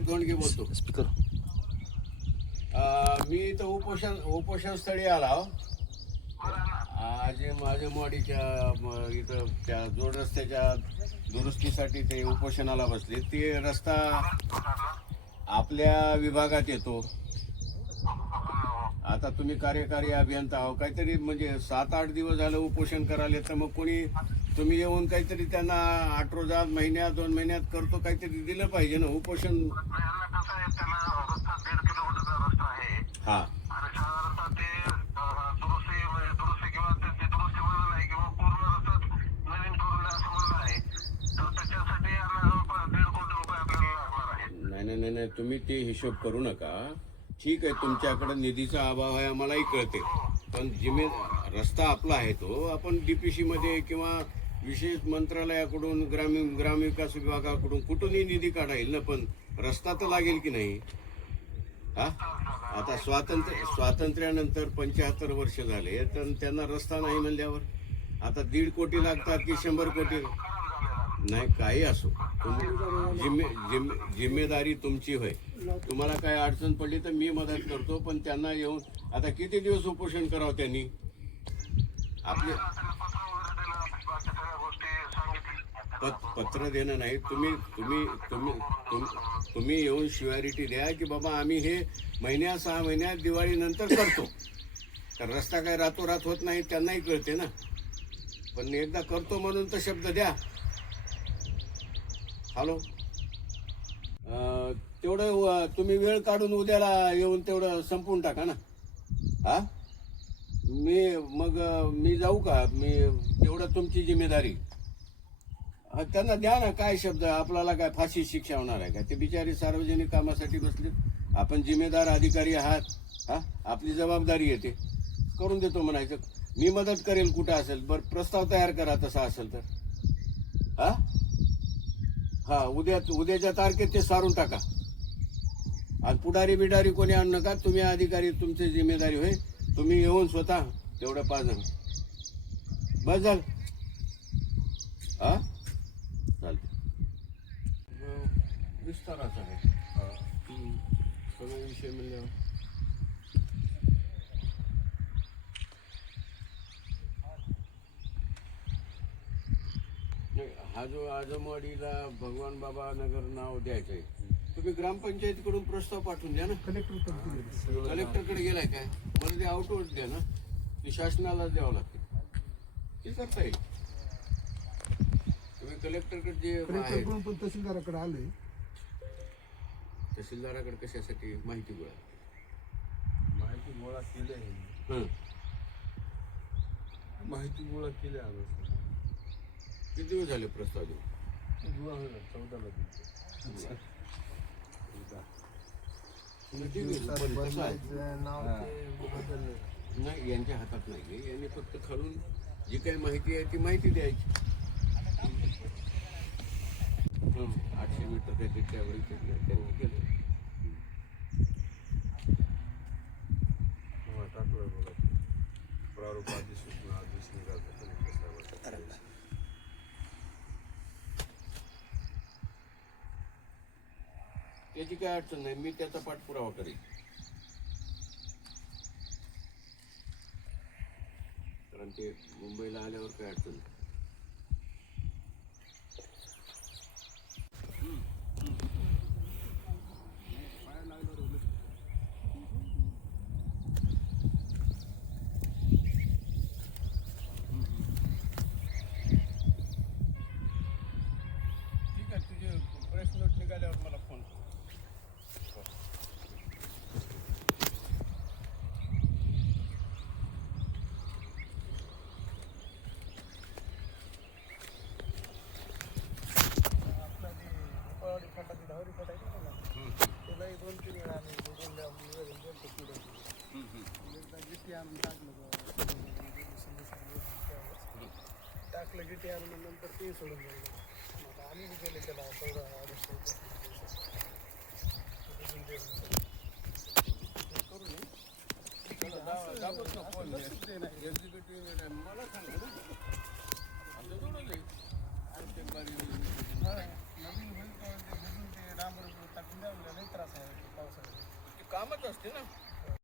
धोंडगे बोलतो. स्पीकर. मी इथं उपोषण स्थळी आला. आज माझ्या मोडीच्या इथं त्या जोड रस्त्याच्या दुरुस्तीसाठी ते उपोषणाला बसले. ते रस्ता आपल्या विभागात येतो. आता तुम्ही कार्यकारी अभियंता आहो, काहीतरी म्हणजे 7-8 दिवस झालं उपोषण करायला, तर मग कोणी तुम्ही येऊन काहीतरी त्यांना 8 रोजात, महिन्यात, 2 महिन्यात करतो काहीतरी दिलं पाहिजे ना उपोषण. हा नाही, तुम्ही ते हिशोब करू नका. ठीक आहे, तुमच्याकडे निधीचा अभाव आहे आम्हालाही कळते, पण रस्ता आपला आहे तो आपण डीपीसी मध्ये किंवा विशेष मंत्रालयाकडून ग्रामविकास विभागाकडून कुठूनही निधी काढा येईल ना, पण रस्ता तर लागेल की नाही. हा आता स्वातंत्र्यानंतर 75 वर्ष झाले, तर त्यांना रस्ता नाही म्हणल्यावर आता 1.5 कोटी लागतात की 100 कोटी नाही, काही असो. जिम्मेदारी तुमची होय. तुम्हाला काय अडचण पडली तर मी मदत करतो, पण त्यांना येऊन आता किती दिवस उपोषण करावं त्यांनी. आपले पत्र देणं नाही, तुम्ही येऊन श्युअरिटी द्या की बाबा आम्ही हे 6 महिन्यात दिवाळीनंतर करतो. तर रस्ता काय रातोरात होत नाही, त्यांनाही कळते ना, पण एकदा करतो म्हणून तर शब्द द्या. हॅलो, तेवढं तुम्ही वेळ काढून उद्याला येऊन तेवढं संपवून टाका ना. हा मी जाऊ का? तेवढं तुमची जिम्मेदारी. त्यांना द्या ना. काय शब्द, आपल्याला काय फाशी शिक्षा होणार आहे का? ते बिचारी सार्वजनिक कामासाठी बसले, आपण जिम्मेदार अधिकारी आहात. हा आपली जबाबदारी येते, करून देतो म्हणायचं. मी मदत करेल कुठं असेल. बरं, प्रस्ताव तयार करा तसा असेल तर. हा उद्याच्या तारखेत ते सारून टाका. आणि पुढारी बिडारी कोणी आणू नका. तुम्ही अधिकारी, तुमची जिम्मेदारी होय. तुम्ही येऊन स्वतः तेवढं 5 जण बस झालं. हा चालते. विस्ताराचा आहे सगळे विषय म्हणल्यावर. हा जो आजमवाडीला भगवान बाबा नगर नाव द्यायचं आहे, तुम्ही ग्रामपंचायतीकडून प्रस्ताव पाठवून द्या ना. कलेक्टरकडे गेलाय काय? मला ते आउटवर्ड द्या ना. ते शासनाला द्यावं लागते, ते करता येईल. तुम्ही कलेक्टरकडे जे पण तहसीलदाराकडे आले. तहसीलदाराकडे कशासाठी? माहिती गोळा केली. माहिती गोळा केली. किती दिवस झाले प्रस्ताव देऊन? 14 नाही, यांच्या हातात नाही. यांनी फक्त खालून जी काही माहिती आहे ती माहिती द्यायची. 800 मीटर काही त्यावेळी त्यांनी केलं. त्याची काय अडचण नाही, मी त्याचा पाठपुरावा करेन. कारण ते मुंबईला आल्यावर काय अडचण नाही. ठीक आहे, तुझे प्रेस नोट निघाल्यावर मला फोन कर. त्यालाही 2-3 वेळा आम्ही टाकलं गिटी आणून नंतर ते सोडून गेलं. आता आम्ही गेले त्याला तेवढं मला सांगा नवीन होईल ते डांबर टाकून द्यावं. कामच असते ना.